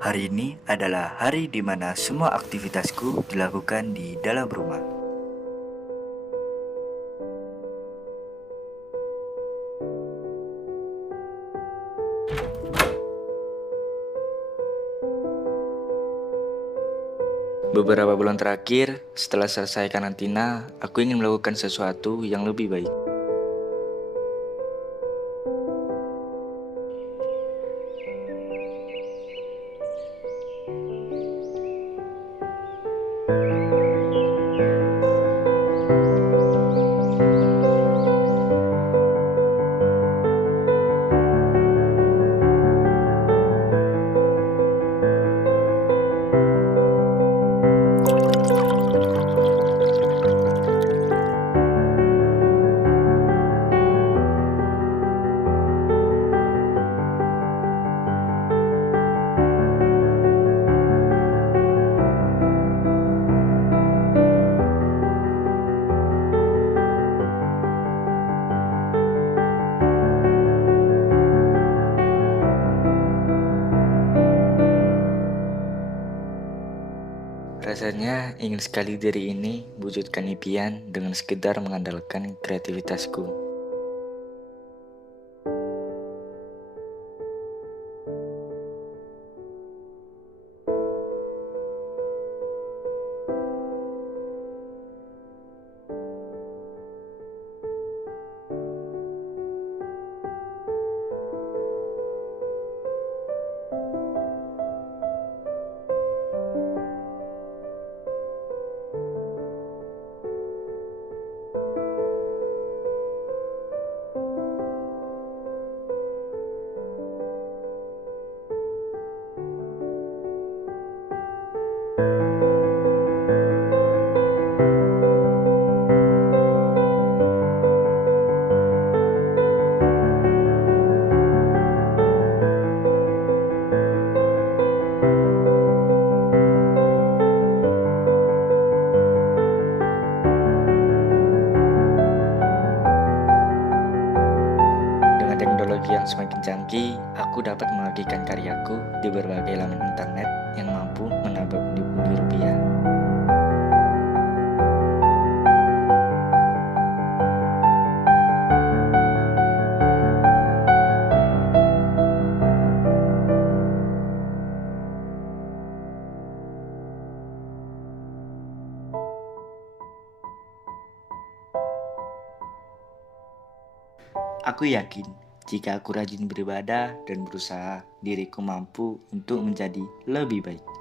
Hari ini adalah hari di mana semua aktivitasku dilakukan di dalam rumah. Beberapa bulan terakhir, setelah selesai karantina, aku ingin melakukan sesuatu yang lebih baik. Rasanya ingin sekali diri ini wujudkan impian dengan sekedar mengandalkan kreativitasku. Dengan teknologi yang semakin canggih, aku dapat membagikan karyaku di berbagai laman internet yang mampu menambah pundi-pundi rupiah. Aku yakin jika aku rajin beribadah dan berusaha, diriku mampu untuk menjadi lebih baik.